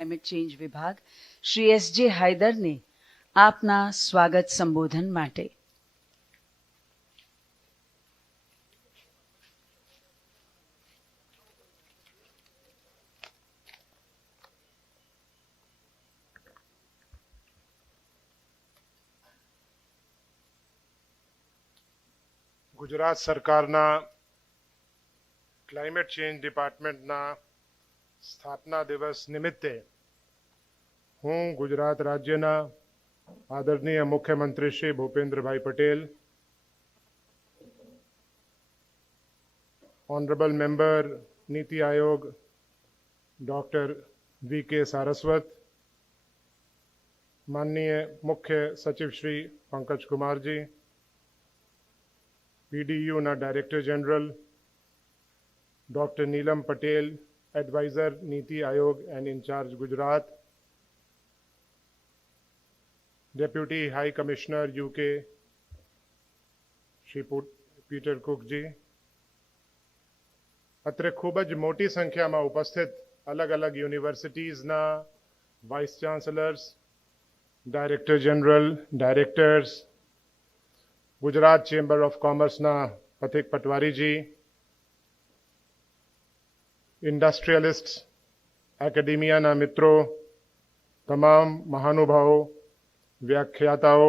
Climate change વિભાગ શ્રી એસ.જે. હાયદરને આપના સ્વાગત સંબોધન માટે. ગુજરાત સરકારના ક્લાઇમેટ ચેન્જ ડિપાર્ટમેન્ટના સ્થાપના દિવસ નિમિત્તે હું ગુજરાત રાજ્યના આદરણીય મુખ્યમંત્રી Shri Bhupendrabhai Patel, honourable member Niti Aayog doctor V K. Saraswat, માનનીય મુખ્ય સચિવ શ્રી પંકજ કુમારજી, PDEUના director general doctor Neelam Patel, adviser Niti Aayog and in-charge Gujarat, deputy high commissioner UK Shri Peter કુકજી, અત્રે ખૂબ જ મોટી સંખ્યામાં ઉપસ્થિત અલગ અલગ યુનિવર્સિટીઝના vice chancellors, director general, directors, Gujarat chamber of કોમર્સના પથિક પટવારીજી, ઇન્ડસ્ટ્રીયલિસ્ટ, એકેડેમિયાના મિત્રો, તમામ મહાનુભાવો, વ્યાખ્યાતાઓ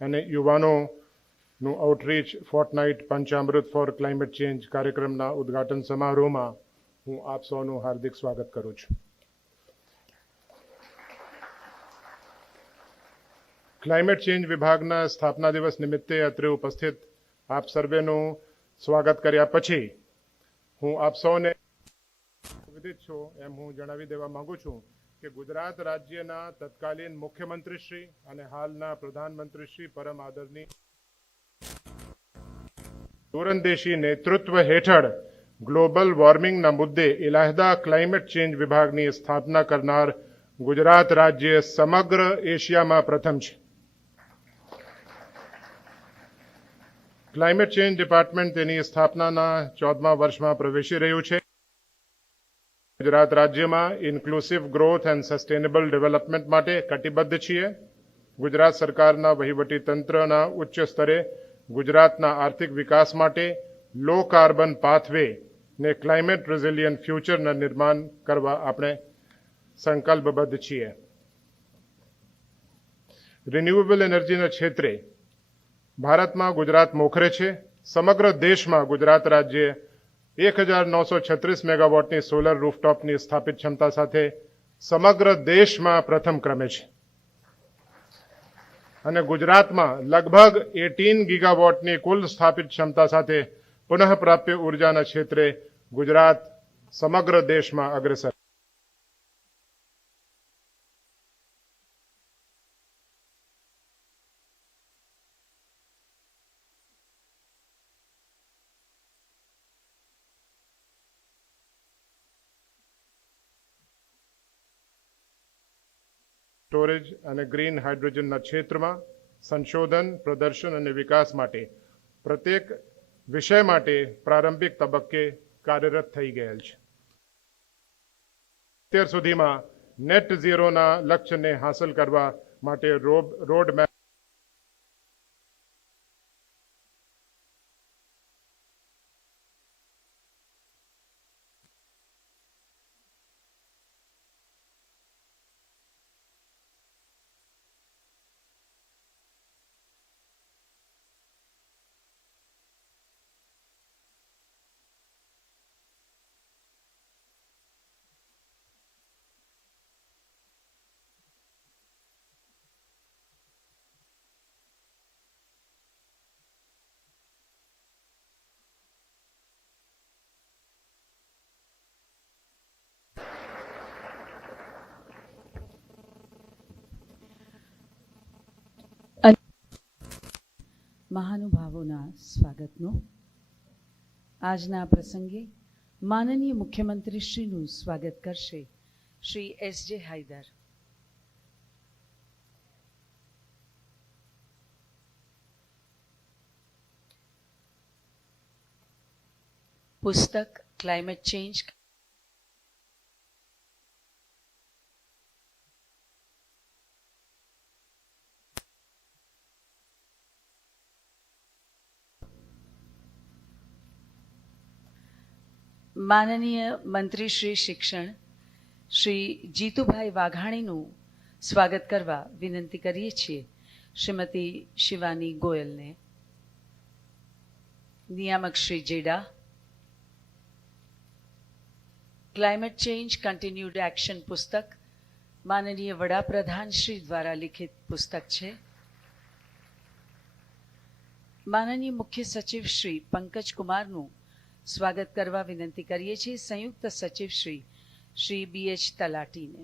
અને યુવાનોનું આઉટરીચ ફોર્ટનાઇટ પંચામૃત ફોર ક્લાઇમેટ ચેન્જ કાર્યક્રમના ઉદ્ઘાટન સમારોહમાં હું આપ સૌનું હાર્દિક સ્વાગત કરું છું. ક્લાઇમેટ ચેન્જ વિભાગના સ્થાપના દિવસ નિમિત્તે અત્રે ઉપસ્થિત આપ સર્વેનું સ્વાગત કર્યા પછી હું આપ સૌને વિદિત છો એમ હું જણાવી દેવા માંગુ છું કે ગુજરાત રાજ્યના તત્કાલીન મુખ્યમંત્રીશ્રી અને હાલના પ્રધાનમંત્રીશ્રી પરમ આદરણીય દૂરંદેશી નેતૃત્વ હેઠળ ગ્લોબલ વોર્મિંગના મુદ્દે ઇલાયદા ક્લાઇમેટ ચેન્જ વિભાગની સ્થાપના કરનાર ગુજરાત રાજ્ય સમગ્ર એશિયામાં પ્રથમ છે. ક્લાઇમેટ ચેન્જ ડિપાર્ટમેન્ટ તેની સ્થાપનાના 14મા વર્ષમાં પ્રવેશી રહ્યું છે. ગુજરાત રાજ્યમાં inclusive growth and sustainable development માટે કટિબદ્ધ છીએ. ગુજરાત સરકારના વહીવટી તંત્રના ઉચ્ચ સ્તરે ગુજરાતના આર્થિક વિકાસ માટે લો કાર્બન પાથવે ને ક્લાઇમેટ રેઝિલિયન્ટ ફ્યુચરના નિર્માણ કરવા આપણે સંકલ્પબદ્ધ છીએ. રિન્યુએબલ એનર્જીના ક્ષેત્રે ભારતમાં ગુજરાત મોખરે છે. સમગ્ર દેશમાં ગુજરાત રાજ્ય 1936 મેગાવોટની સોલર રૂફટોપની સ્થાપિત ક્ષમતા સાથે સમગ્ર દેશમાં પ્રથમ ક્રમે છે અને ગુજરાતમાં લગભગ 18 ગીગાવોટની કુલ સ્થાપિત ક્ષમતા સાથે પુનઃપ્રાપ્ય ઉર્જાના ક્ષેત્રે ગુજરાત સમગ્ર દેશમાં અગ્રેસર. સ્ટોરેજ અને ગ્રીન હાઇડ્રોજનના ક્ષેત્રમાં સંશોધન, પ્રદર્શન અને વિકાસ માટે પ્રત્યેક વિષય માટે પ્રારંભિક તબક્કે કાર્યરત થઈ ગયેલ છે. અત્યાર સુધીમાં નેટ ઝીરોના લક્ષ્યને હાંસલ કરવા માટે રોડ મેપ મહાનુભાવોના સ્વાગતનો આજના પ્રસંગે માનનીય મુખ્યમંત્રીશ્રીનું સ્વાગત કરશે શ્રી એસ.જે. હાયદર. પુસ્તક ક્લાઇમેટ ચેન્જ માનનીય મંત્રી શ્રી શિક્ષણ શ્રી જીતુભાઈ વાઘાણીનું સ્વાગત કરવા વિનંતી કરીએ છીએ. શ્રીમતી શિવાની ગોયલને, નિયામક Shri Jeda, climate change continued action પુસ્તક માનનીય વડાપ્રધાન શ્રી દ્વારા લિખિત પુસ્તક છે. માનનીય મુખ્ય સચિવ શ્રી પંકજ કુમારનું સ્વાગત કરવા વિનંતી કરીએ છીએ. સંયુક્ત સચિવ શ્રી BH તલાટીને,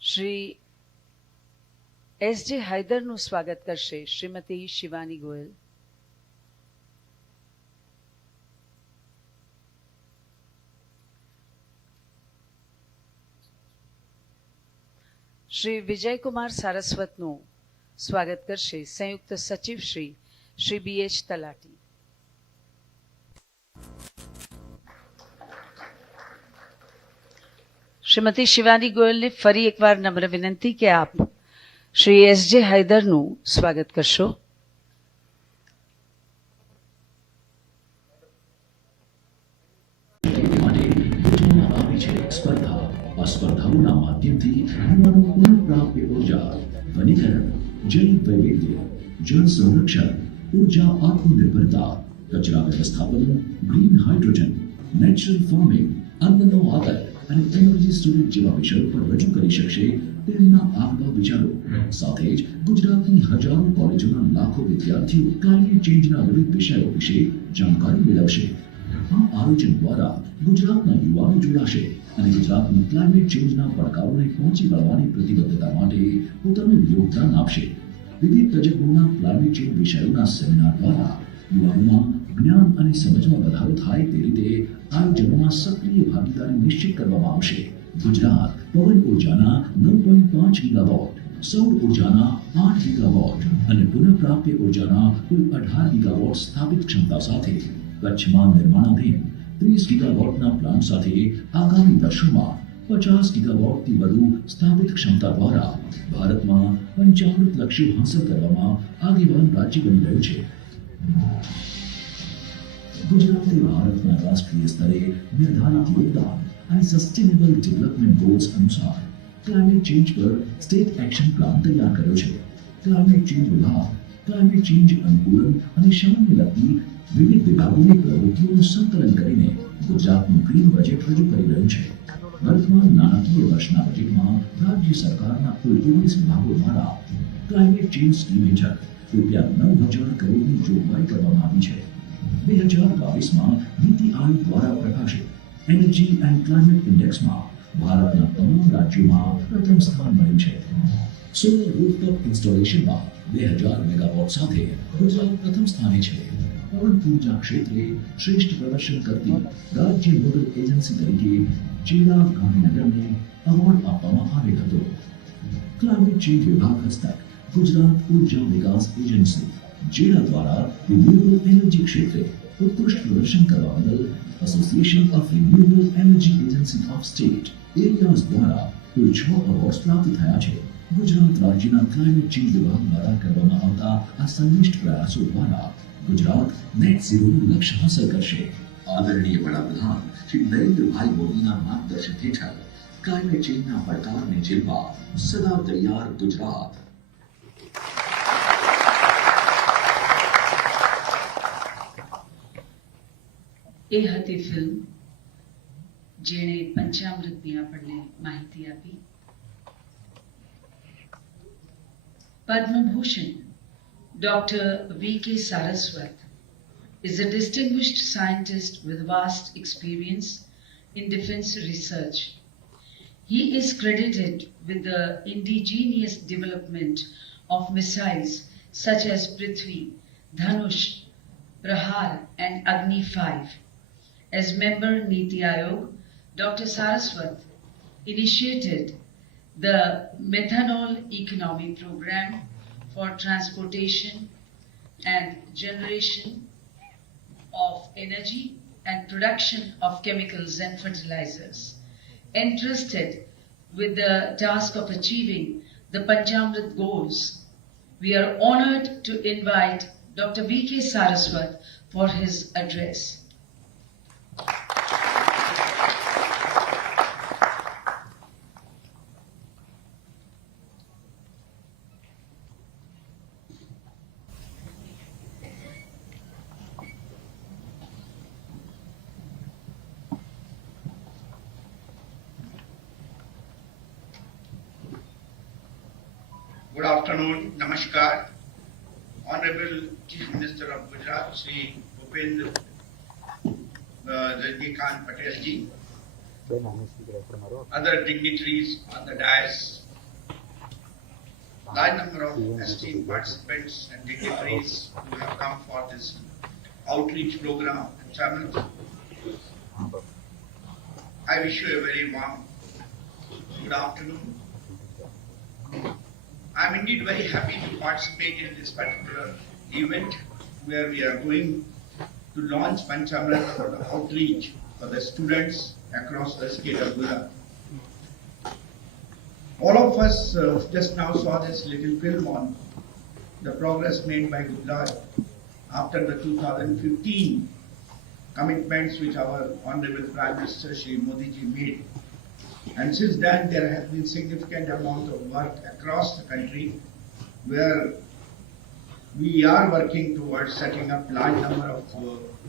શ્રી SJ હૈદરનું સ્વાગત કરશે શ્રીમતી શિવાની ગોયલ. શ્રી વિજયકુમાર સારસ્વતનું સ્વાગત કરશે સંયુક્ત સચિવ શ્રી BH તલાટી. શ્રીમતી શિવાની ગોયલને ફરી એકવાર નમ્ર વિનંતી કે આપ શ્રી SJ હૈદરનું સ્વાગત કરશો. સ્પર્ધાઓના માધ્યમથી યુવાનો પુનઃપ્રાપ્ય ઉર્જા, વનીકરણ, જૈવ વૈવિધ્ય, જળ સંરક્ષણ, ઉર્જા આત્મનિર્ભરતા, કચરા વ્યવસ્થાપન, ગ્રીન હાઇડ્રોજન, નેચરલ ફાર્મિંગ, અન્નનો આદર અને એનર્જી સ્ટોરેજ જેવા વિષયો પર રજૂ કરી શકશે તેમના આગવા વિચારો. સાથે જ ગુજરાતની હજારો કોલેજોના લાખો વિદ્યાર્થીઓ ક્લાઇમેટ ચેન્જના વિવિધ વિષયો વિશે જાણકારી મેળવશે. આ આયોજન દ્વારા ગુજરાતના યુવાનો જોડાશે અને ગુજરાતની ક્લાઇમેટ ચેન્જના પડકારોને પહોંચી વળવાની પ્રતિબદ્ધતા માટે પોતાનું યોગદાન આપશે. વિવિધ તજજ્ઞોના ક્લાઇમેટ ચેન્જ વિષયોના સેમિનાર દ્વારા યુવાનોમાં જ્ઞાન અને સમજમાં વધારો થાય તે રીતે આયોજનોમાં સક્રિય ભાગીદારી નિશ્ચિત કરવામાં આવશે. ગુજરાત પવન ઉર્જાના 9.5 ગીગાવોટ, સૌર ઉર્જાના 8 ગીગાવોટ અને પુનઃપ્રાપ્ય ઉર્જાના કુલ 18 ગીગાવોટ સ્થાપિત ક્ષમતા સાથે કચ્છમાં નિર્માણાધીન 30 ગીગાવોટના પ્લાન્ટ સાથે આગામી વર્ષોમાં 50 ગીગાવોટથી વધુ સ્થાપિત ક્ષમતા દ્વારા ભારતમાં 55 લક્ષ્યો હાંસલ કરવામાં આગેવાન રાજ્ય બની રહ્યું છે. ગુજરાતે ભારતના રાષ્ટ્રીય સ્તરે નિર્ધારિત યોગદાન અને સસ્ટેનેબલ ડેવલપમેન્ટ ગોલ્સ અનુસાર ક્લાઇમેટ ચેન્જ પર સ્ટેટ એક્શન પ્લાન તૈયાર કર્યો છે. ક્લાઇમેટ ચેન્જ વિભાગ ક્લાઇમેટ ચેન્જ અનુકૂલન અને શમનને લગતી વિવિધ વિભાગોની પ્રવૃત્તિઓનું સંકલન કરીને ગુજરાતનું ગ્રીન બજેટ રજૂ કરી રહ્યું છે. વર્તમાન નાણાકીય વર્ષના બજેટમાં રાજ્ય સરકારના કુલ 19 વિભાગો દ્વારા ક્લાઇમેટ ચેન્જ સ્કીમ હેઠળ ₹9,000 કરોડની જોગવાઈ કરવામાં આવી છે. 2022માં નીતિ આયોગ દ્વારા પ્રકાશિત એનર્જી એન્ડ ક્લાઇમેટ ઇન્ડેક્સમાં ભારતના તમામ રાજ્યોમાં પ્રથમ સ્થાન મળ્યું છે. સોલર રૂફટોપ ઇન્સ્ટોલેશનમાં 2000 મેગાવોટ સાથે ગુજરાત પ્રથમ સ્થાને છે. પવન ઉર્જા ક્ષેત્રે શ્રેષ્ઠ પ્રદર્શન કરતી રાજ્ય નોડલ એજન્સી તરીકે જેડા ગાંધીનગરને એવોર્ડ આપવામાં આવ્યો હતો. ક્લાઇમેટ ચેન્જ વિભાગ હસ્તક ગુજરાત ઉર્જા વિકાસ એજન્સી જેડા દ્વારા રિન્યુએબલ એનર્જી ક્ષેત્રે ઉત્કૃષ્ટ પ્રદર્શન કરવા બદલ association of renewable energy agency of state areas દ્વારા કુલ 6 એવોર્ડ્સ પ્રાપ્ત થયા છે. ગુજરાત રાજ્યના ક્લાઇમેટ ચેન્જ વિભાગ દ્વારા કરવામાં આવતા આ સંનિષ્ઠ પ્રયાસો દ્વારા ગુજરાત નેટ ઝીરોનું લક્ષ્ય હાંસલ કરશે. આદરણીય વડાપ્રધાન શ્રી નરેન્દ્રભાઈ મોદીના માર્ગદર્શન હેઠળ ક્લાઇમેટ ચેન્જના પડકારને ઝીલવા સદા તૈયાર ગુજરાત. એ હતી ફિલ્મ જેણે પંચામૃતની આપણને માહિતી આપી. Padma Bhushan Dr. V.K. Saraswat is a distinguished scientist with vast experience in defense research. He is credited with the indigenous development of missiles such as Prithvi, Dhanush, Prahar and Agni 5. As member Niti Aayog, Dr. Saraswat initiated the methanol economy program for transportation and generation of energy and production of chemicals and fertilizers. Entrusted with the task of achieving the Panchamrit goals, we are honored to invite Dr. V.K. Saraswat for his address. Good afternoon, Namaskar. Honorable Chief Minister of Gujarat, Shri Bhupendra Jagdikant Patel ji, other dignitaries on the dais, large number of esteemed participants and dignitaries who have come for this outreach program. I wish you a very warm good afternoon. I am indeed very happy to participate in this particular event where we are going to launch Panchamrit for the outreach for the students across the state of Gujarat. All of us just now saw this little film on the progress made by Gujarat after the 2015 commitments which our Honorable Prime Minister Shri Modi ji made. And since then, there has been significant amount of work across the country where we are working towards setting up large number of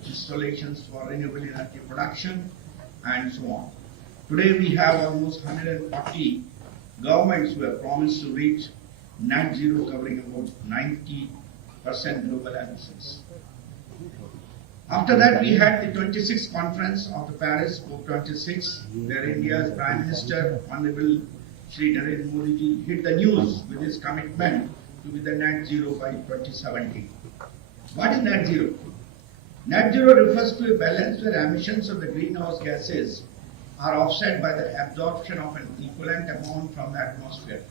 installations for renewable energy production and so on. Today we have almost 140 governments who have promised to reach net zero, covering about 90% global emissions. After that, we had the 26th conference of the Paris COP26, where India's Prime Minister, Honorable Shri Narendra Modi ji, hit the news with his commitment to be the net zero by 2070. What is net zero? Net zero refers to a balance where emissions of the greenhouse gases are offset by the absorption of an equivalent amount from the atmosphere.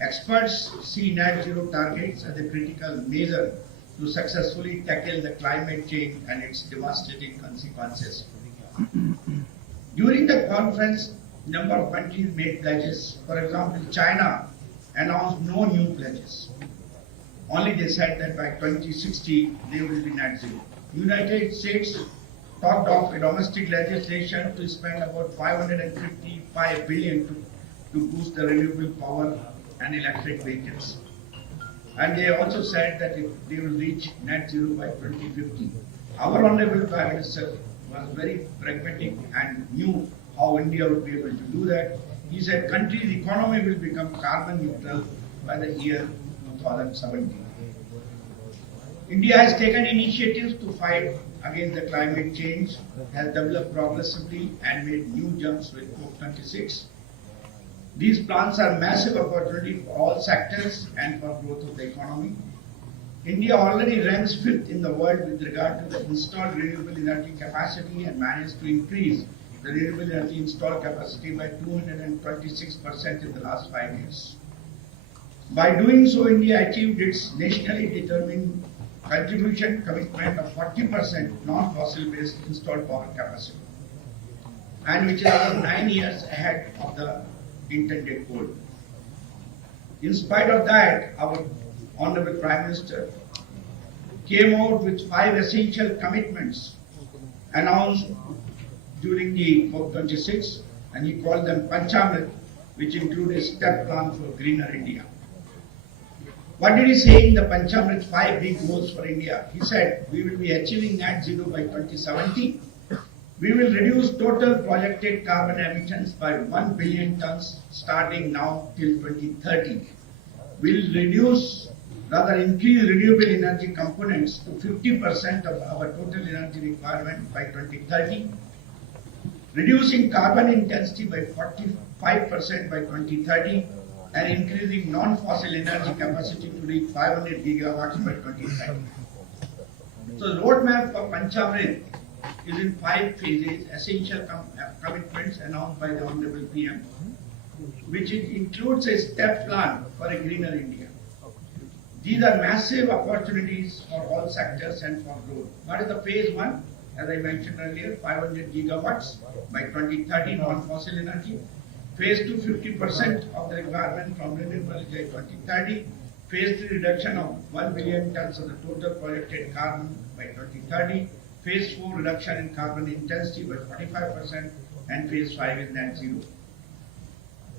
Experts see net zero targets as a critical measure to successfully tackle the climate change and its devastating consequences. During the conference, number of countries made pledges. For example, China announced no new pledges. Only they said that by 2060 they will be net zero. United States talked of a domestic legislation to spend about $555 billion to boost the renewable power and electric vehicles. And they also said that they will reach net zero by 2050. Our Honorable Prime Minister was very pragmatic and knew how India would be able to do that. He said country's economy will become carbon neutral by the year 2070. India has taken initiatives to fight against the climate change, has developed progressively and made new jumps with COP26. These plans are massive opportunity for all sectors and for growth of the economy. India already ranks 5th in the world with regard to the installed renewable energy capacity and managed to increase the renewable energy installed capacity by 226% in the last 5 years. By doing so, India achieved its nationally determined contribution commitment of 40% non-fossil based installed power capacity, and which is about 9 years ahead of the intended goal. In spite of that, our Honorable Prime Minister came out with 5 essential commitments announced during the COP26, and he called them Panchamrit, which include a step plan for greener India. What did he say in the Panchamrit 5 big goals for India? He said, we will be achieving net zero by 2070. We will reduce total projected carbon emissions by 1 billion tons starting now till 2030. We will increase renewable energy components to 50% of our total energy requirement by 2030. Reducing carbon intensity by 45% by 2030 and increasing non-fossil energy capacity to reach 500 gigawatts by 2030. So the roadmap for Panchamrit is in 5 phases, essential commitments announced by the Honorable PM, which includes a step plan for a greener India. These are massive opportunities for all sectors and for growth. What is the phase 1? as I mentioned earlier, 500 gigawatts by 2030 non-fossil energy. Phase 2, 50% of the requirement from renewable by 2030. Phase 3, reduction of 1 billion tons of the total projected carbon by 2030. Phase 4, reduction in carbon intensity by 45%, and Phase 5 is net zero.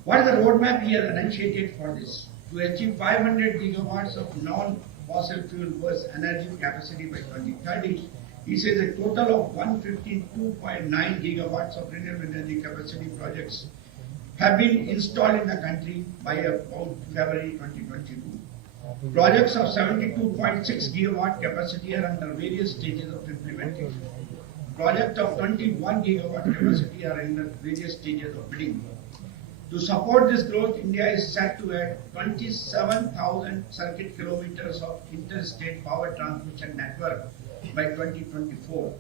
What is the roadmap here enunciated for this? To achieve 500 gigawatts of non-fossil fuel-based energy capacity by 2030, he says a total of 152.9 gigawatts of renewable energy capacity projects have been installed in the country by about February 2022. Projects of 72.6 gigawatt capacity are under various stages of implementation. Projects of 21 gigawatt capacity are in the various stages of bidding. To support this growth, India is set to add 27,000 circuit kilometers of interstate power transmission network by 2024,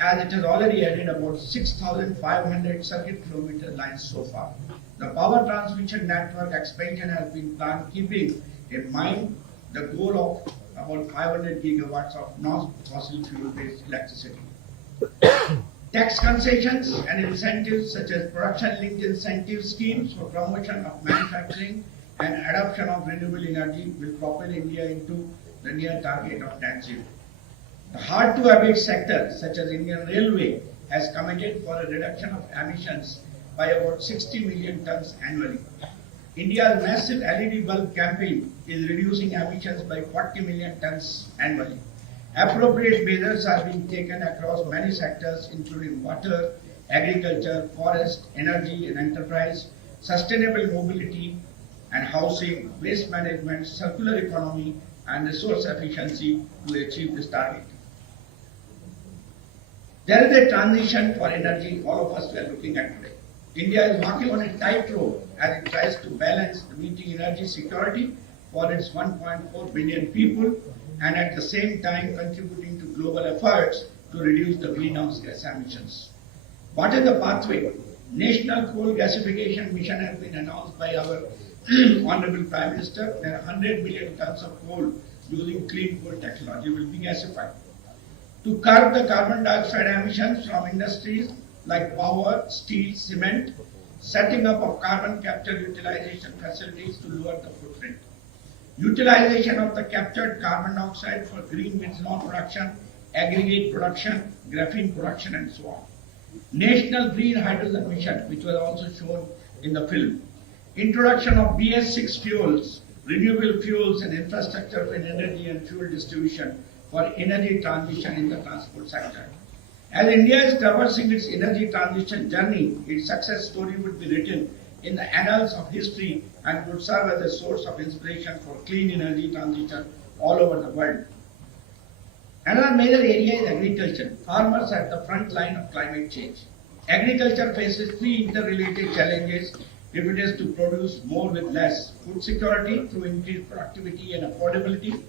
as it has already added about 6,500 circuit kilometer lines so far. The power transmission network expansion has been planned keeping in mind the goal of about 500 gigawatts of non-fossil fuel-based electricity. Tax concessions and incentives such as production-linked incentive schemes for promotion of manufacturing and adoption of renewable energy will propel India into the near target of net zero. The hard-to-abate sector such as Indian Railway has committed for a reduction of emissions by about 60 million tons annually. India's massive LED bulb campaign is reducing emissions by 40 million tons annually. Appropriate measures are being taken across many sectors including water, agriculture, forest, energy and enterprise, sustainable mobility and housing, waste management, circular economy and resource efficiency to achieve this target. There is a transition for energy all of us are looking at today. India is walking on a tightrope as it tries to balance meeting energy security for its 1.4 billion people and at the same time contributing to global efforts to reduce the greenhouse gas emissions. What is the pathway? National Coal Gasification Mission has been announced by our Honorable Prime Minister. There are 100 million tons of coal using clean coal technology will be gasified. To curb the carbon dioxide emissions from industries like power, steel, cement, setting up of carbon capture utilization facilities to lower the footprint. Utilization of the captured carbon dioxide for green methanol production, aggregate production, graphene production and so on. National Green Hydrogen Mission, which was also shown in the film. Introduction of BS6 fuels, renewable fuels and infrastructure for energy and fuel distribution for energy transition in the transport sector. As India is traversing its energy transition journey, its success story would be written in the annals of history and would serve as a source of inspiration for clean energy transition all over the world. Another major area is agriculture. Farmers are at the front line of climate change. Agriculture faces three interrelated challenges if it is to produce more with less: food security through increased productivity and affordability,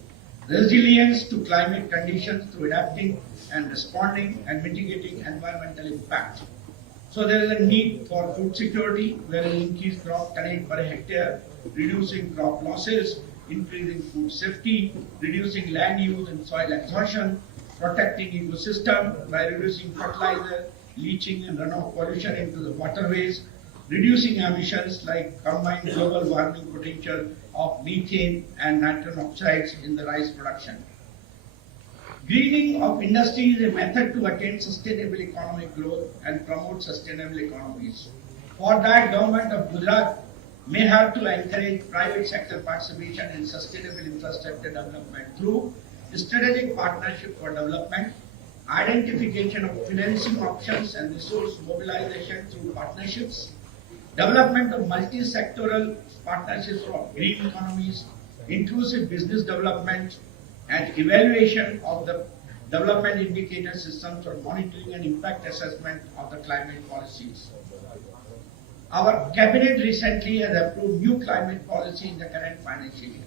resilience to climate conditions through adapting and responding and mitigating environmental impact. So there is a need for food security, where an increased crop tonnage per hectare, reducing crop losses, increasing food safety, reducing land use and soil exhaustion, protecting ecosystem by reducing fertilizer, leaching and runoff pollution into the waterways, reducing emissions like combined global warming potential of methane and nitrogen oxides in the rice production. Greening of industry is a method to attain sustainable economic growth and promote sustainable economies. For that, Government of Gujarat may have to encourage private sector participation in sustainable infrastructure development through strategic partnership for development, identification of financing options and resource mobilization through partnerships, development of multi-sectoral partnerships for green economies, inclusive business development, and evaluation of the development indicator systems for monitoring and impact assessment of the climate policies. Our cabinet recently has approved new climate policy in the current financial year.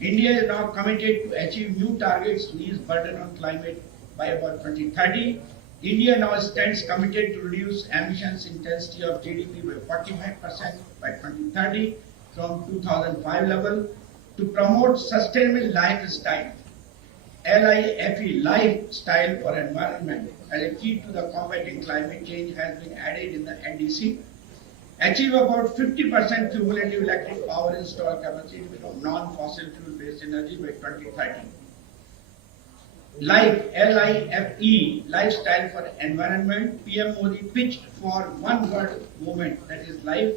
India is now committed to achieve new targets to ease burden on climate by about 2030. India now stands committed to reduce emissions intensity of GDP by 45% by 2030 from 2005 level, to promote sustainable lifestyle LIFE, Lifestyle for Environment, as a key to the combating climate change has been added in the NDC. Achieve about 50% cumulative electric power installed capacity from non-fossil fuel based energy by 2030. LIFE, Lifestyle for Environment, PM Modi pitched for one world movement, that is life,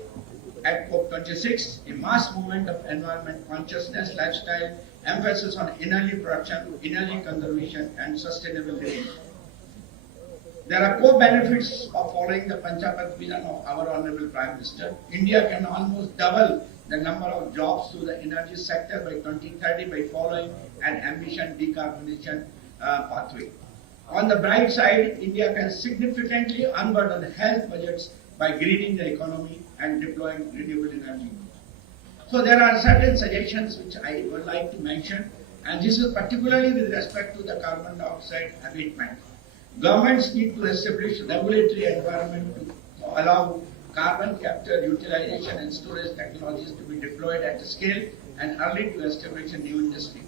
at COP26, a mass movement of environment consciousness, lifestyle, emphasis on energy production, energy conservation and sustainable living. There are co-benefits of following the Panchamrit vision of our Honorable Prime Minister. India can almost double the number of jobs to the energy sector by 2030 by following an ambitious decarbonization pathway. On the bright side, India can significantly unburden health budgets by greening the economy and deploying renewable energy. So there are certain suggestions which I would like to mention, and this is particularly with respect to the carbon dioxide abatement. Governments need to establish regulatory environment to allow carbon capture, utilization and storage technologies to be deployed at scale and early to establish a new industry.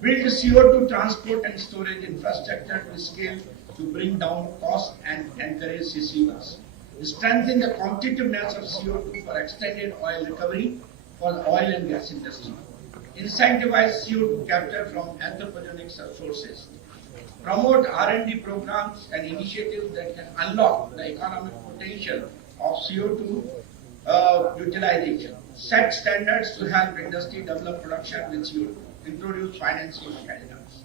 Build CO2 transport and storage infrastructure to scale to bring down costs and encourage CCUS. Strengthen the competitiveness of CO2 for extended oil recovery for the oil and gas industry. Incentivize CO2 capture from anthropogenic sources. Promote R&D programs and initiatives that can unlock the economic potential of CO2 utilization. Set standards to help industry develop production with CO2. Introduce financial mechanisms.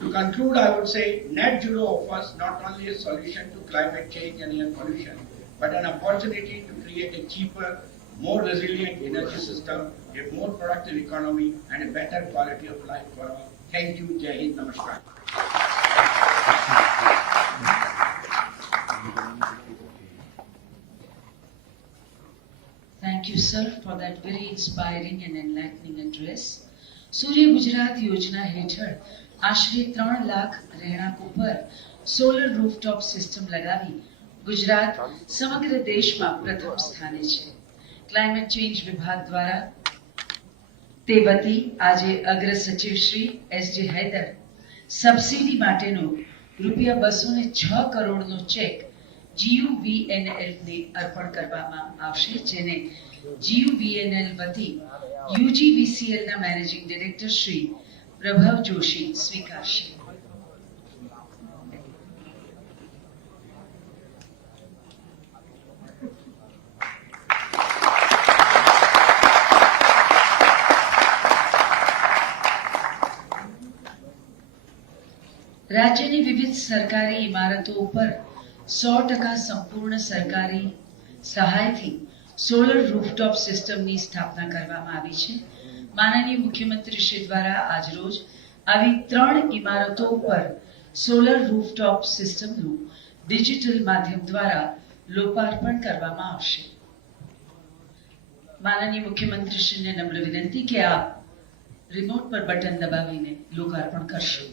To conclude, I would say net zero offers not only a solution to climate change and air pollution, but an opportunity to create a cheaper, more resilient energy system, a more productive economy, and a better quality of life for all. Thank you. Jai Hind. Namaskar. Thank you, sir, for that very inspiring and enlightening address. સૂર્ય ગુજરાત યોજના હેઠળ આશરે 3 લાખ રહેણાંકો પર solar rooftop system લગાવી ગુજરાત સમગ્ર દેશમાં પ્રથમ સ્થાને છે. ક્લાઇમેટ ચેન્જ વિભાગ દ્વારા તે વતી આજે અગ્ર સચિવ શ્રી એસ.જે. હૈદર સબસિડી માટેનો રૂપિયા 206 કરોડનો ચેક GUVNL ને અર્પણ કરવામાં આવશે, જેને GUVNL વતી UGVCL ના મેનેજિંગ ડિરેક્ટર શ્રી પ્રભવ જોશી સ્વીકારશે. રાજ્યની વિવિધ સરકારી ઇમારતો ઉપર 100% સંપૂર્ણ સરકારી સહાયથી સોલર રૂફટોપ સિસ્ટમની સ્થાપના કરવામાં આવી છે. માનનીય મુખ્યમંત્રી શ્રી દ્વારા આજરોજ આવી 3 ઇમારતો ઉપર સોલર રૂફટોપ સિસ્ટમનું ડિજિટલ માધ્યમ દ્વારા લોકાર્પણ કરવામાં આવશે. માનનીય મુખ્યમંત્રી શ્રીને નમ્ર વિનંતી કે આપ રિમોટ પર બટન દબાવીને લોકાર્પણ કરશો.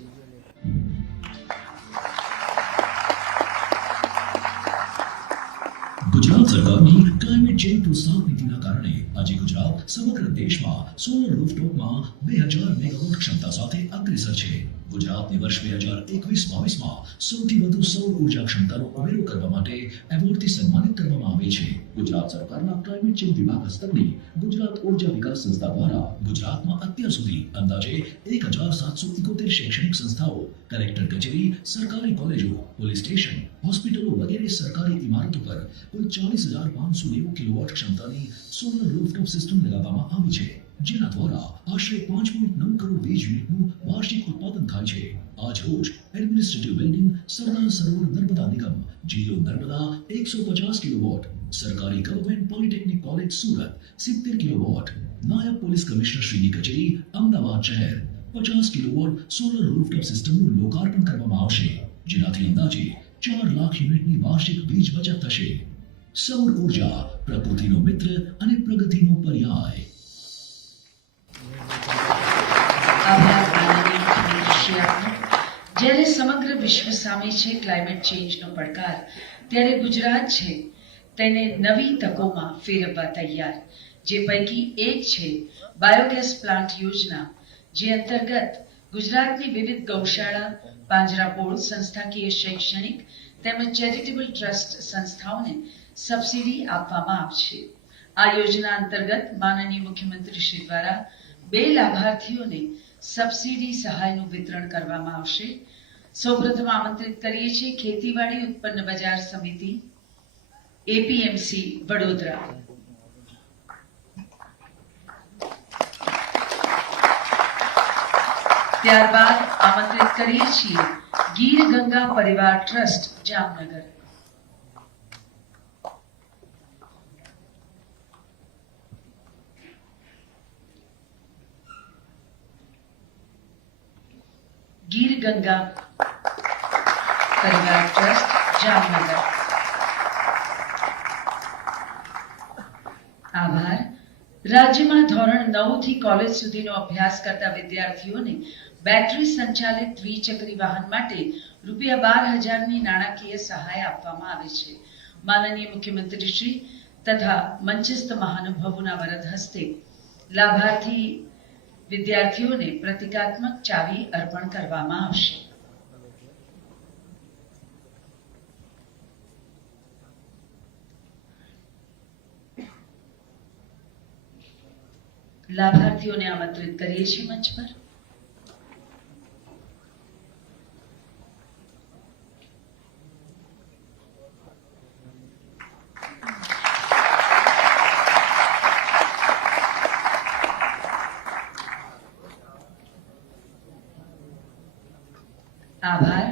ગુજરાત સરકારની ક્લાઇમેટ ચેન્જ પ્રોત્સાહન નીતિના કારણે આજે ગુજરાત સમગ્ર દેશમાં સોલર રૂફટોપમાં 2000 મેગાવોટ ક્ષમતા સાથે અગ્રેસર છે. ગુજરાતને વર્ષ 2021-22માં સૌથી વધુ સૌર ઉર્જા ક્ષમતાનો ઉમેરો કરવા માટે એવોર્ડથી સન્માનિત કરવામાં આવે છે. ગુજરાત સરકારના ક્લાઇમેટ ચેન્જ વિભાગ હસ્તકની ગુજરાત ઉર્જા વિકાસ સંસ્થા દ્વારા ગુજરાતમાં અત્યાર સુધી અંદાજે 1771 શૈક્ષણિક સંસ્થાઓ, કલેક્ટર કચેરી, સરકારી કોલેજો, પોલીસ સ્ટેશન, હોસ્પિટલો વગેરે સરકારી ઇમારતો પર કુલ 40,590 કિલોવોટ ક્ષમતાની સોલર રૂફટોપ સિસ્ટમ લગાવવામાં આવી છે, જેના દ્વારા આશરે 5.9 કરોડ વીજ યુનિટનું વાર્ષિક ઉત્પાદન થાય છે. આજ રોજ એડમિનિસ્ટ્રેટિવ બિલ્ડિંગ સરદાર સરોવર નર્મદા નિગમ, જીઓ નર્મદા 150 કિલોવોટ, સરકારી government polytechnic college Surat 70 kilowatt, નાયબ પોલીસ કમિશનર શ્રીની કચેરી અમદાવાદ શહેર 50 કિલોવોટ સોલર રૂફટોપ સિસ્ટમનું લોકાર્પણ કરવામાં આવશે, જેનાથી અંદાજે 4 લાખ યુનિટની વાર્ષિક વીજ બચત થશે. સૌર ઉર્જા પ્રકૃતિનો મિત્ર અને પ્રગતિનો પર્યાય. આભાર માનનીય મુખ્યમંત્રી શ્રી આપનો. જ્યારે સમગ્ર વિશ્વ સામે છે ક્લાઇમેટ ચેન્જનો પડકાર, ત્યારે ગુજરાત છે તેને નવી તકોમાં ફેરવવા તૈયાર. જે પૈકી એક છે બાયોગેસ પ્લાન્ટ યોજના, જે અંતર્ગત ગુજરાતની વિવિધ ગૌશાળા, પાંજરાપોળ, સંસ્થાકીય શૈક્ષણિક તેમજ ચેરિટેબલ ટ્રસ્ટ સંસ્થાઓને સબસિડી આપવામાં આવશે. આ યોજના અંતર્ગત માનનીય મુખ્યમંત્રી શ્રી દ્વારા 2 લાભાર્થીઓને સબસિડી સહાયનું વિતરણ કરવામાં આવશે. સૌપ્રથમ આમંત્રિત કરીએ છીએ ખેતીવાડી ઉત્પન્ન બજાર સમિતિ APMC વડોદરા. ત્યારબાદ આમંત્રિત કરીએ છીએ ગીર ગંગા પરિવાર ટ્રસ્ટ જામનગર. ગીર ગંગા પરિવાર ટ્રસ્ટ જામનગર. આભાર. રાજ્યમાં ધોરણ 9 થી કોલેજ સુધીનો અભ્યાસ કરતા વિદ્યાર્થીઓને બેટરી સંચાલિત દ્વિચક્રી વાહન માટે ₹12,000ની નાણાકીય સહાય આપવામાં આવે છે. માનનીય મુખ્યમંત્રી શ્રી તથા મંચસ્થ મહાનુભાવોના વરદ હસ્તે લાભાર્થી વિદ્યાર્થીઓને પ્રતિકાત્મક ચાવી અર્પણ કરવામાં આવશે. લાભાર્થીઓને આમંત્રિત કરીએ છીએ મંચ પર. આભાર.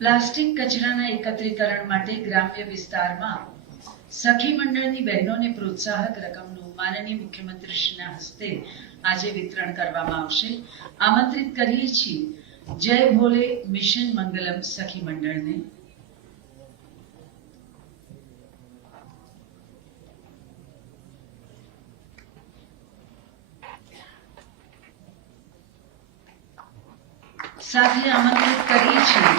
પ્લાસ્ટિક કચરાના એકત્રીકરણ માટે ગ્રામ્ય વિસ્તારમાં સખી મંડળની બહેનોને પ્રોત્સાહક રકમનું માનનીય મુખ્યમંત્રીશ્રીના હસ્તે આજે વિતરણ કરવામાં આવશે. આમંત્રિત કરીએ છીએ જય ભોલે મિશન મંગલમ સખી મંડળને. સાથે આમંત્રિત કરીએ છીએ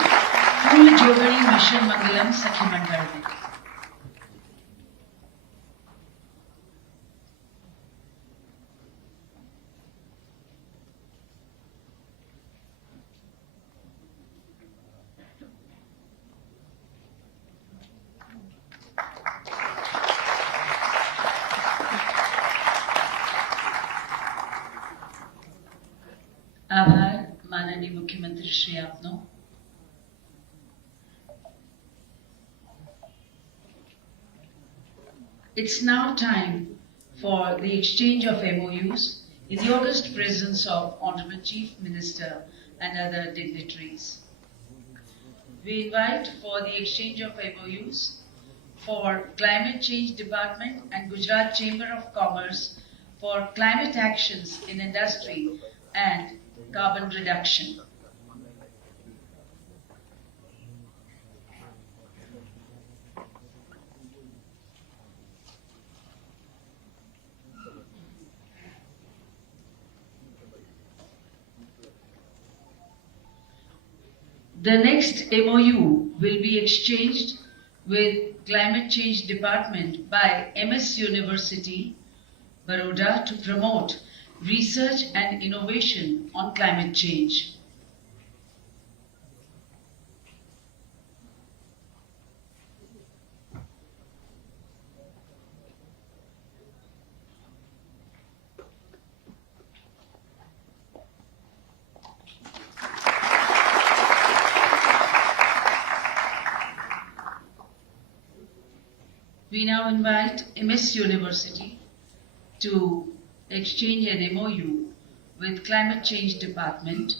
ફૂલ જોગણી મિશન મંગલમ સખી મંડળને. આભાર માનનીય મુખ્યમંત્રી શ્રી આપનો. It's now time for the exchange of MOUs in the august presence of Honorable Chief Minister and other dignitaries. We invite for the exchange of MOUs for Climate Change Department and Gujarat Chamber of Commerce for climate actions in industry and carbon reduction. The next MOU will be exchanged with Climate Change Department by MS University, Baroda, to promote research and innovation on climate change. We now invite MS University to exchange an MOU with Climate Change Department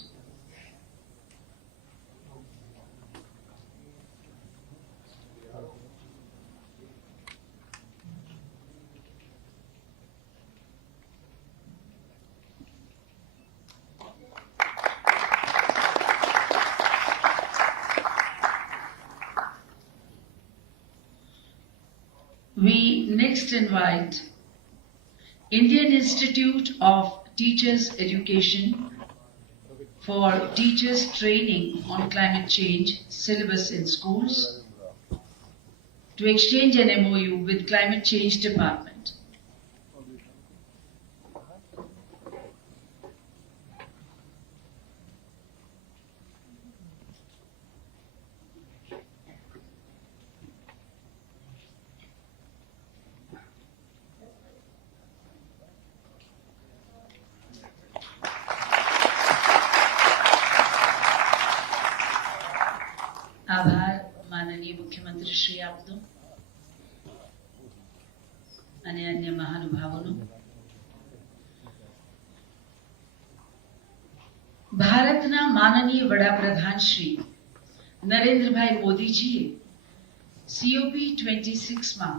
We next invite Indian Institute of Teachers Education for teachers training on climate change syllabus in schools to exchange an MOU with Climate Change Department. અને અન્ય મહાનુભાવોનો, ભારતના માનનીય વડાપ્રધાન Shri Narendrabhai મોદીજીએ COP26 માં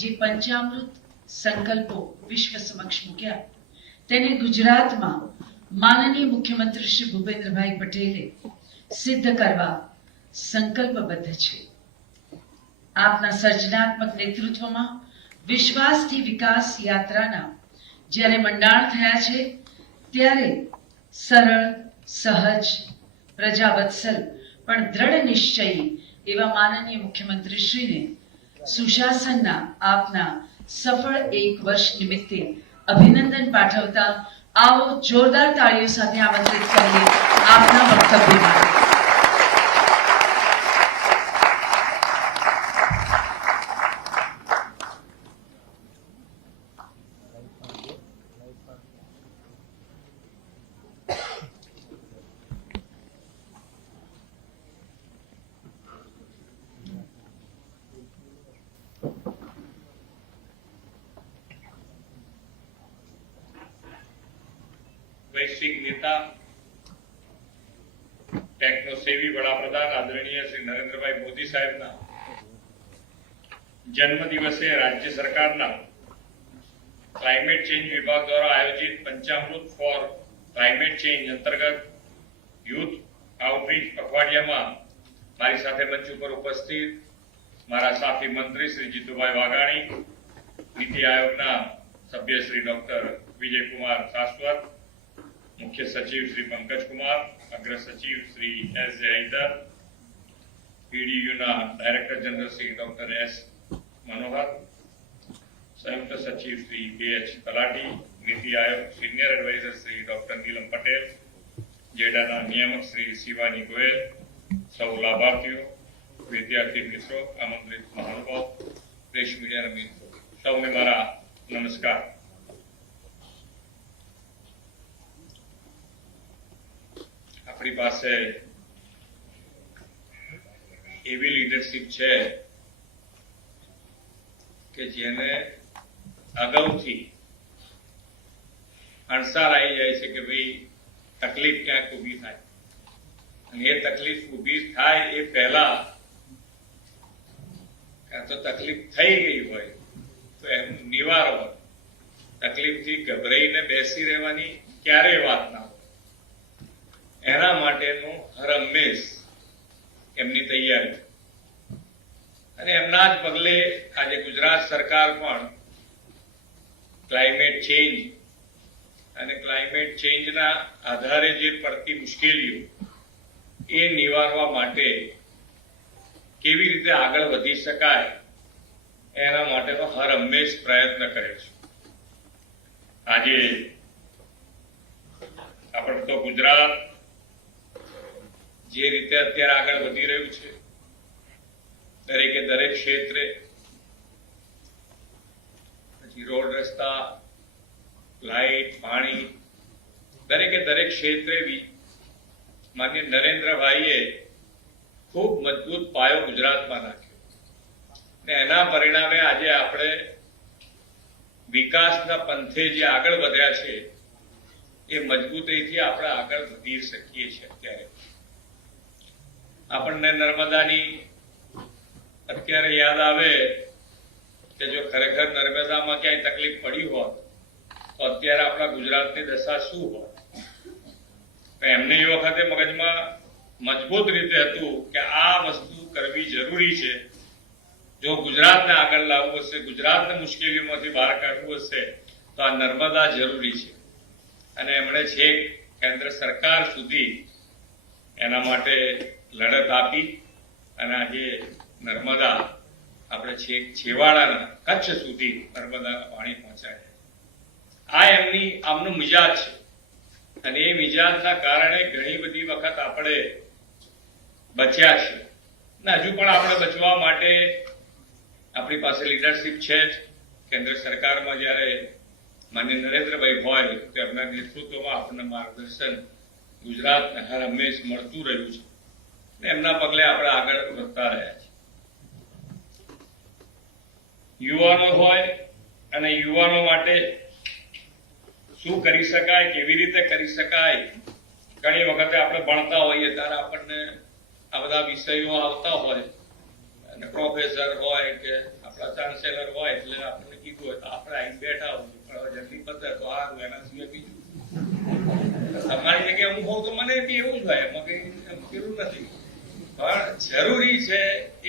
જે પંચામૃત સંકલ્પો વિશ્વ સમક્ષ મૂક્યા તેને ગુજરાતમાં માનનીય મુખ્યમંત્રી શ્રી ભૂપેન્દ્રભાઈ પટેલે સિદ્ધ કરવા સંકલ્પબદ્ધ છે. આપના સર્જનાત્મક નેતૃત્વમાં વિશ્વાસથી વિકાસ યાત્રાના જ્યારે મંડાણ થયા છે ત્યારે સરળ, સહજ, પ્રજાવત્સલ પણ દ્રઢ નિશ્ચયી એવા માનનીય મુખ્યમંત્રીશ્રીને સુશાસનના આપના સફળ 1 વર્ષ નિમિત્તે અભિનંદન પાઠવતા આવો જોરદાર તાળીઓ સાથે આમંત્રિત કરીએ આપના વક્તવ્યમાં. વૈશ્વિક નેતા, ટેકનોસેવી વડાપ્રધાન આદરણીય શ્રી નરેન્દ્રભાઈ મોદી સાહેબના જન્મ દિવસે રાજ્ય સરકારના ક્લાઇમેટ ચેન્જ વિભાગ દ્વારા આયોજિત પંચામૃત ફોર ક્લાઇમેટ ચેન્જ અંતર્ગત યુથ આઉટરીચ પખવાડિયામાં મારી સાથે મંચ ઉપર ઉપસ્થિત મારા સાથી મંત્રી શ્રી જીતુભાઈ વાઘાણી, નીતિ આયોગના સભ્ય શ્રી ડોક્ટર વિજયકુમાર શાશ્વત, મુખ્ય સચિવ શ્રી પંકજ કુમાર, અગ્ર સચિવ શ્રી S. હૈદર, PDEU ના director general Shri doctor S. મનોહર, સંયુક્ત સચિવ શ્રી H. તલાટી, NITI Aayog senior adviser Shri doctor નીલમ પટેલ, જેડાના નિયામક શ્રી શિવાની ગોયલ, સૌ લાભાર્થીઓ, વિદ્યાર્થી મિત્રો, આમંત્રિત મહાનુભાવ, પ્રેસ મીડિયાના મિત્રો, સૌને મારા નમસ્કાર. આપણી પાસે એવી લીડરશિપ છે કે જેને અગાઉથી અણસાર આવી જાય છે કે ભાઈ તકલીફ ક્યાંક ઊભી થાય, અને એ તકલીફ ઊભી થાય એ પહેલા કાં તો તકલીફ થઈ ગઈ હોય તો એનું નિવારણ, તકલીફથી ગભરાઈને બેસી રહેવાની ક્યારેય વાત ના હોય, એના માટેનું હર હંમેશ એમની તૈયારી. અને એમના જ પગલે આજે ગુજરાત સરકાર પણ ક્લાઇમેટ ચેન્જ અને ક્લાઇમેટ ચેન્જના આધારે જે પડતી મુશ્કેલીઓ એ નિવારવા માટે કેવી રીતે આગળ વધી શકાય એના માટેનો હર હંમેશ પ્રયત્ન કરે છે. આજે આપણે તો ગુજરાત જે રીતે અત્યારે આગળ વધી રહ્યું છે, દરેકે દરેક ક્ષેત્રે, પછી રોડ રસ્તા, લાઇટ, પાણી, દરેકે દરેક ક્ષેત્રે માન્ય નરેન્દ્રભાઈએ ખૂબ મજબૂત પાયો ગુજરાતમાં નાખ્યો, અને એના પરિણામે આજે આપણે વિકાસના પંથે જે આગળ વધ્યા છે એ મજબૂતીથી આપણે આગળ વધી શકીએ છીએ. અત્યારે આપણને નર્મદાની અત્યારે યાદ આવે કે જો ખરેખર નર્મદામાં ક્યાંય તકલીફ પડી હોત તો અત્યારે આપણા ગુજરાતની દશા શું હોત. એમને એ વખતે મગજમાં મજબૂત રીતે હતું કે આ વસ્તુ કરવી જરૂરી છે, જો ગુજરાતને આગળ લાવવું હશે, ગુજરાતને મુશ્કેલીઓમાંથી બહાર કાઢવું હશે તો આ નર્મદા જરૂરી છે. અને એમણે છેક કેન્દ્ર સરકાર સુધી એના માટે લડત આપી અને આજે નર્મદા આપણે છેક છેવાડાના કચ્છ સુધી નર્મદાના પાણી પહોંચાડે. આ આમનો મિજાજ છે, અને એ મિજાજના કારણે ઘણી બધી વખત આપણે બચ્યા છે, અને હજુ પણ આપણે બચવા માટે આપણી પાસે લીડરશિપ છે જ. કેન્દ્ર સરકારમાં જ્યારે માન્ય નરેન્દ્રભાઈ હોય તો એમના નેતૃત્વમાં આપણને માર્ગદર્શન ગુજરાતને હર હંમેશ મળતું રહ્યું છે, અને એમના પગલે આપણે આગળ વધતા રહ્યા છીએ. યુવાનો હોય અને યુવાનો માટે શું કરી શકાય, કેવી રીતે કરી શકાય. ઘણી વખતે આપણે ભણતા હોઈએ ત્યારે આપણને આ બધા વિષયો આવતા હોય અને પ્રોફેસર હોય કે આપણા ચાન્સેલર હોય એટલે આપણને કીધું હોય તો આપણે અહીં બેઠા હોઈએ, પણ જલ્દી પતે તો સારું, એના સિવાય બીજું. તમારી જગ્યાએ હું હોઉં તો મને બી એવું જ હોય, એમાં કઈ પેલું નથી. પણ જરૂરી છે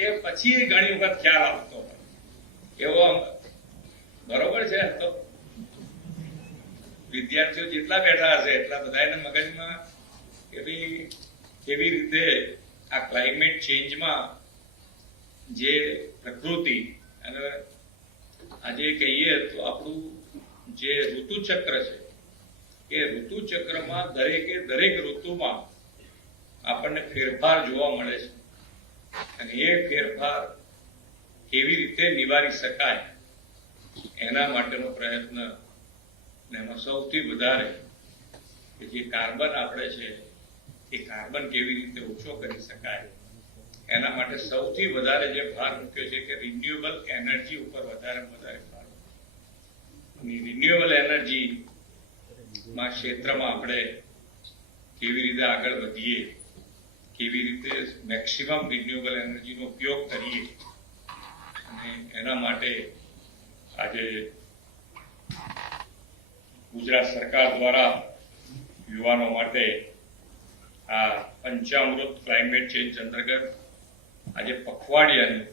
એ પછી ઘણી વખત ખ્યાલ આવતો હોય એવો. બરોબર છે. તો વિદ્યાર્થીઓ જેટલા બેઠા હશે એટલા બધાના મગજમાં કેવી રીતે આ ક્લાઇમેટ ચેન્જમાં જે પ્રકૃતિ અને આજે કહીએ તો આપણું જે ઋતુચક્ર છે એ ઋતુચક્રમાં દરેક ઋતુમાં આપણને ફેરફાર જોવા મળે છે અને એ ફેરફાર કેવી રીતે નિવારી શકાય એના માટેનો પ્રયત્ન. એમાં સૌથી વધારે કે જે કાર્બન આપણે છે એ કાર્બન કેવી રીતે ઓછો કરી શકાય એના માટે સૌથી વધારે જે ભાર મૂક્યો છે કે રિન્યુએબલ એનર્જી ઉપર વધારે ભાર. રિન્યુએબલ એનર્જી માં ક્ષેત્રમાં આપણે કેવી રીતે આગળ વધીએ, કેવી રીતે મેક્સિમમ રિન્યુએબલ એનર્જીનો ઉપયોગ કરીએ અને એના માટે આજે ગુજરાત સરકાર દ્વારા યુવાનો માટે આ પંચામૃત ક્લાઇમેટ ચેન્જ અંતર્ગત આજે પખવાડિયાનું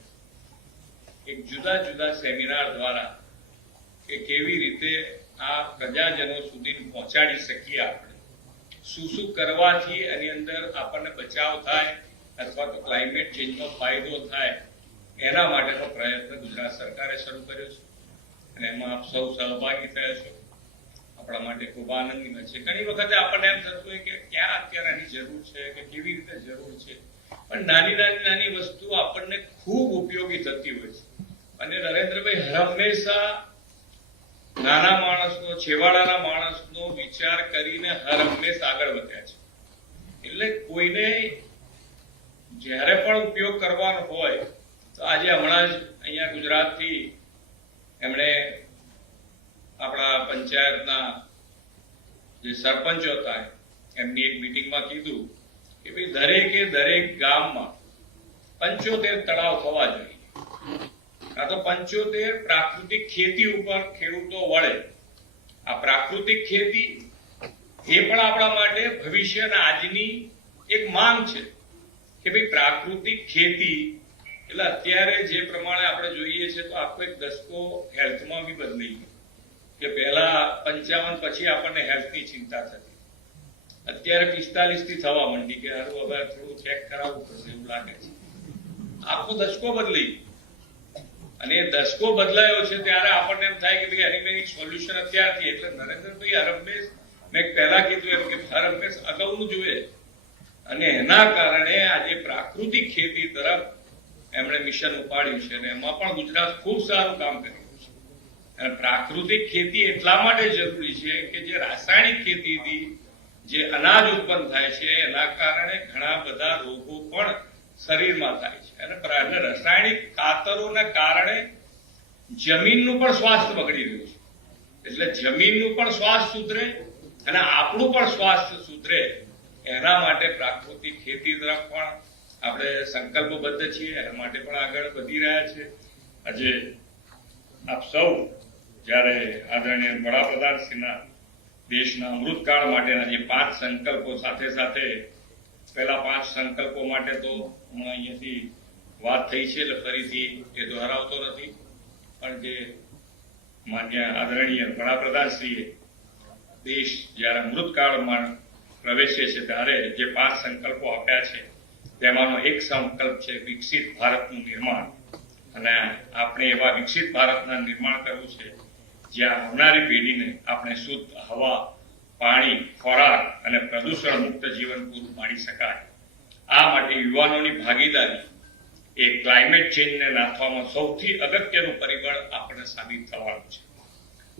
એક જુદા જુદા સેમિનાર દ્વારા કે કેવી રીતે આ પ્રજાજનો સુધી પહોંચાડી શકીએ, આપણે શું કરવાથી એની અંદર આપણને બચાવ થાય અથવા તો ક્લાઇમેટ ચેન્જનો ફાયદો થાય એના માટેનો પ્રયત્ન ગુજરાત સરકારે શરૂ કર્યો છે અને એમાં આપ સૌ સહભાગી થયા છો. આપણા માટે ખૂબ આનંદની વાત છે. ઘણી વખતે આપણને એમ થતું હોય કે ક્યાં અત્યારે આની જરૂર છે કે કેવી રીતે જરૂર છે, પણ નાની વસ્તુ આપણને ખૂબ ઉપયોગી થતી હોય છે. અને નરેન્દ્રભાઈ હંમેશા નાના માણસનો, છેવાડાના માણસનો વિચાર કરીને હંમેશા આગળ વધ્યા છે. એટલે કોઈને જ્યારે પણ ઉપયોગ કરવાનો હોય તો આજે હમણાં જ અહીંયા ગુજરાતથી એમણે આપણા પંચાયતના જે સરપંચો હતા એમની એક મિટિંગમાં કીધું કે ભાઈ દરેક ગામમાં 75 તળાવ થવા જોઈએ, આ તો 75 પ્રાકૃતિક ખેતી ઉપર ખેડૂતો વળે. આ પ્રાકૃતિક ખેતી એ પણ આપણા માટે ભવિષ્યના આજની એક માંગ છે કે ભાઈ પ્રાકૃતિક ખેતી એટલે અત્યારે જે પ્રમાણે આપણે જોઈએ છે તો આખો એક દશકો હેલ્થમાં બી બદલાઈ ગયો કે પહેલા 55 પછી આપણને હેલ્થની ચિંતા થતી, અત્યારે 45 થી થવા માંડી કે હવે થોડું ચેક કરાવવું પડશે એવું લાગે છે. આખો દશકો બદલાઈ અને એ દશકો બદલાયો છે ત્યારે આપણને એમ થાય કે ભાઈ એની મેં સોલ્યુશન અત્યારથી. એટલે નરેન્દ્રભાઈ હરમેશ મેં પહેલા કીધું એમ કે હરમેશ અગાઉનું જોઈએ અને એના કારણે આજે પ્રાકૃતિક ખેતી તરફ એમણે મિશન ઉપાડ્યું છે અને એમાં પણ ગુજરાત ખૂબ સારું કામ કર્યું છે. અને પ્રાકૃતિક ખેતી એટલા માટે જરૂરી છે કે જે રાસાયણિક ખેતીથી જે અનાજ ઉત્પન્ન થાય છે એના કારણે ઘણા બધા રોગો પણ શરીરમાં થાય છે અને રાસાયણિક ખાતરોના કારણે જમીનનું પણ સ્વાસ્થ્ય બગડી રહ્યું છે. એટલે જમીનનું પણ સ્વાસ્થ્ય સુધરે અને આપણું પણ સ્વાસ્થ્ય સુધરે એના માટે પ્રાકૃતિક ખેતી તરફ પણ આપણે સંકલ્પબદ્ધ છીએ, એના માટે પણ આગળ વધી રહ્યા છે. આજે આપ સૌ જ્યારે આદરણીય વડાપ્રધાનશ્રીના દેશના અમૃતકાળ માટેના જે 5 સંકલ્પો સાથે સાથે પહેલા 5 સંકલ્પો માટે તો અહીંયાથી વાત થઈ છે એટલે ફરીથી એ દોહરાવતો નથી, પણ જે માન્ય આદરણીય વડાપ્રધાનશ્રીએ દેશ જ્યારે અમૃતકાળમાં પ્રવેશે છે ત્યારે જે 5 સંકલ્પો આપ્યા છે તેમાંનો એક સંકલ્પ છે વિકસિત ભારતનું નિર્માણ. અને આપણે એવા વિકસિત ભારતના નિર્માણ કરવું છે જ્યાં આવનારી પેઢીને આપણે શુદ્ધ હવા, પાણી, ખોરાક અને પ્રદૂષણ મુક્ત જીવન પૂરું પાડી શકાય. આ માટે યુવાનોની ભાગીદારી એ ક્લાઇમેટ ચેન્જને નાથવામાં સૌથી અગત્યનું પરિબળ આપણને સાબિત થવાનું છે.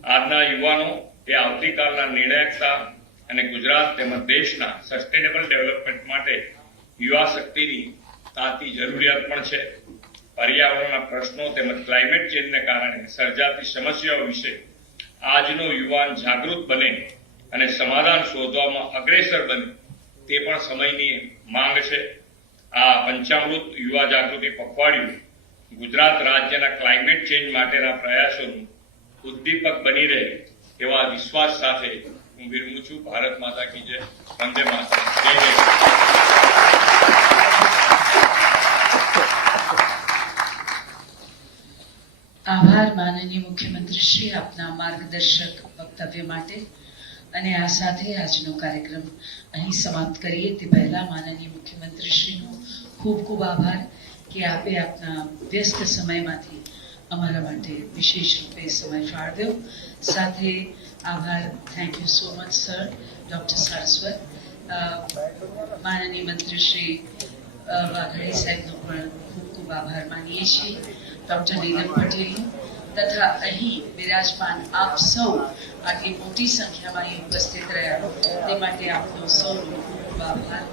આજના યુવાનો એ આવતીકાલના નિર્ણાયકતા અને ગુજરાત તેમજ દેશના સસ્ટેનેબલ ડેવલપમેન્ટ માટે યુવા શક્તિની તાતી જરૂરિયાત પણ છે. પર્યાવરણના પ્રશ્નો તેમજ ક્લાઇમેટ ચેન્જને કારણે સર્જાતી સમસ્યાઓ વિશે આજનો યુવાન જાગૃત બને અને સમાધાન શોધવામાં અગ્રેસર બને તે પણ સમયની માંગ છે. આ પંચામૃત યુવા જાગૃતિ પખવાડિયું ગુજરાત રાજ્યના ક્લાઇમેટ ચેન્જ માટેના પ્રયાસોનું ઉદ્દીપક બની રહે એવા વિશ્વાસ સાથે હું વિરમું છું. ભારત માતા કી જય. વંદે માતરમ. જય જય. આભાર માનનીય મુખ્યમંત્રી શ્રી આપના માર્ગદર્શક વક્તવ્ય માટે. અને આ સાથે આજનો કાર્યક્રમ અહીં સમાપ્ત કરીએ તે પહેલા માનનીય મુખ્યમંત્રી શ્રીનો ખૂબ ખૂબ આભાર કે આપે આપના વ્યસ્ત સમયમાંથી અમારા માટે વિશેષ રૂપે સમય ફાળવ્યો. સાથે આભાર, thank you so much sir, doctor Saraswat. માનનીય મંત્રી શ્રી વાઘાણી સાહેબનો પણ ખૂબ ખૂબ આભાર માનીએ છીએ, ડોક્ટર નીલમ પટેલનો તથા અહીં વિરાજમાન આપ સૌ આટલી મોટી સંખ્યામાં અહીં ઉપસ્થિત રહ્યા તે માટે આપનો સૌનો ખૂબ ખૂબ આભાર.